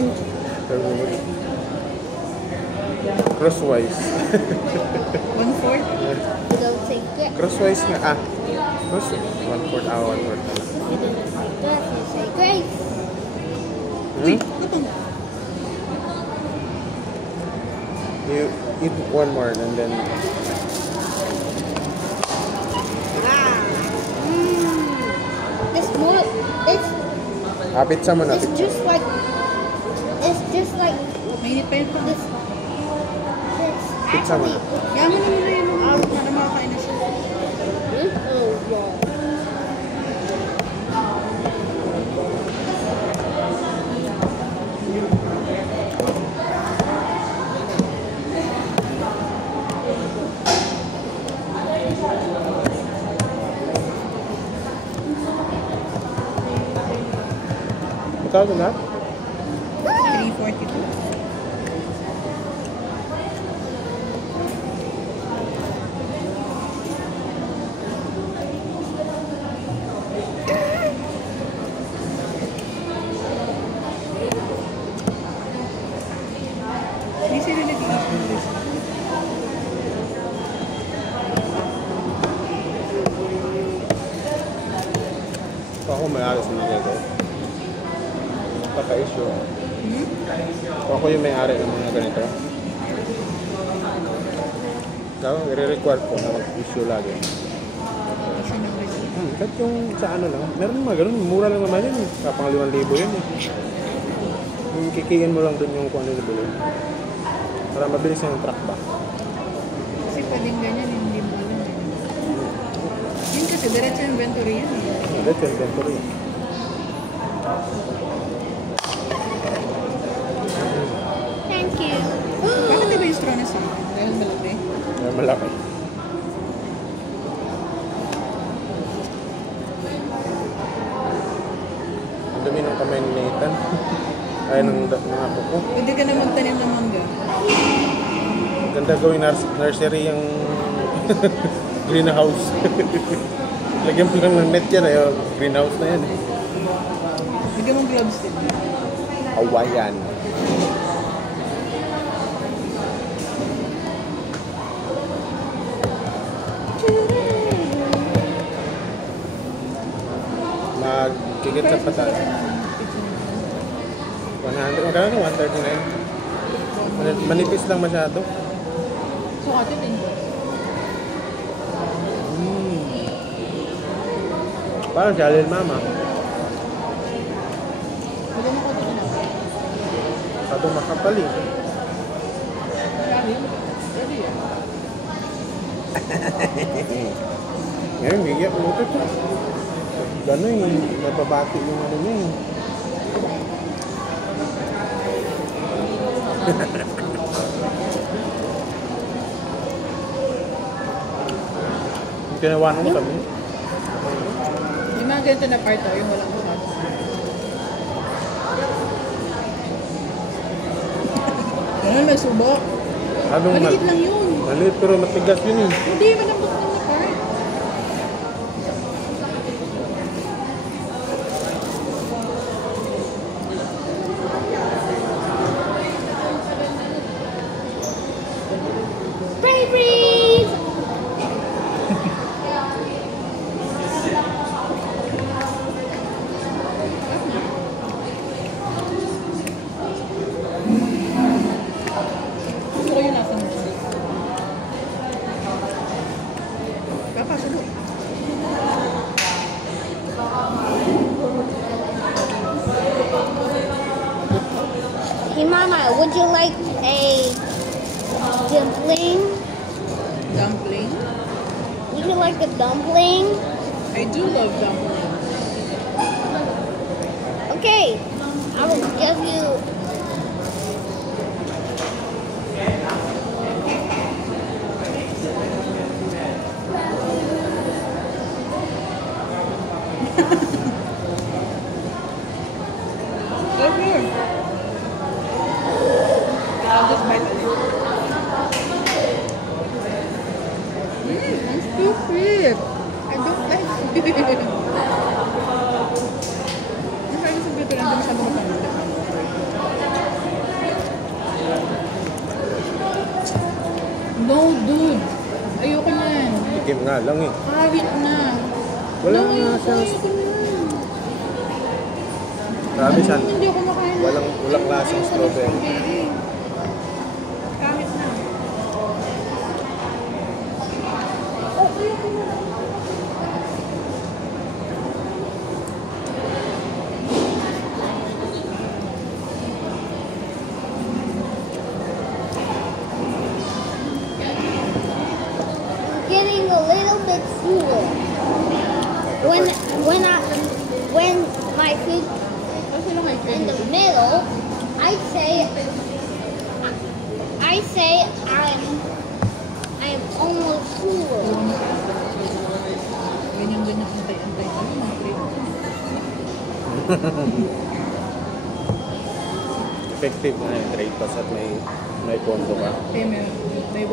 And crosswise. 1/4? don't take it. Crosswise nga. Crosswise. 1/4. 1/4 pala. You don't take that. You say grace. Uy, kapag. You eat one more and then It's more. apit sa mo na. It's just like. It's just like Mainit pa yun pa. this. Pizza mo na. Yaman naman na yun. Para makakain na siya. Oh wow. Magkano na? 342. Hindi sila nag-iis. Ako may alis na nito. Kaka-issue. Ako yung may-ari ng mga ganito. Gawang i-require ko na mag-issue lagi. Isa ng receipt. Kahit yung sa ano lang. Meron mga ganun. Mura lang naman yun. Kapang 5,000 yun eh. Yung kikiin mo lang dun yung kung ano nabili. Para mabilis yung track back. Kasi pwedeng ganyan, hindi mo alam. Yun kasi, diretso inventory yan eh. That's inventory. Thank you. Bakit iba yung straw na sa akin? Dahil malaki. Kaya malaki. Ang dami ng kamay ni Nathan. Ay, ng ako ko. Pwede ka na magtanim ng mangga. Ganda gawin nursery yung greenhouse. Lagyan mo lang ng net yan. Ay, greenhouse na yan. Bigyan mong gloves din. Hawaiian. Magkikit sa patas. 100, magkano na? 139. Manipis lang masyado. Sukatin din. Parang si Alin Mama. Bigyan mo ko din na. Masyado makapal eh. Grabe. Ready yan. Ngayon, bigyan ko ito. Gano'n yung nababati yung ano niya eh. Tinawanan mo kami. Yung mga ganito na part yung walang bukas. Ganun, may subo. Anong Maliit lang yun. Maliit pero matigas yun eh. Hindi, malambot lang na part. Babies! Gusto ko yung nasa nursery. Kakasulo. Hey Mama, would you like a dumpling? Dumpling. Would you like a dumpling? I do love dumpling. Okay, I will give you. Right here. I'll just bite it. I'm stupid. I don't like it. Yung parang sa bito lang, hindi masyado makamit. dude. Ayoko na yan. Tikim nga lang eh. Kahit na. Wala No, nga ayoko, siya. ayoko na yan. Grabe siya. Hindi ako makain. Walang lasang Ayoko ng strawberry. Kahit na. Oh, ayoko na. Getting a little bit fuller. When my food Kasi lang kayo in the middle, I say I'm almost full. Ganyan-ganyan antay-antay kami. Effective nga yung trade pass at may pondo ka. May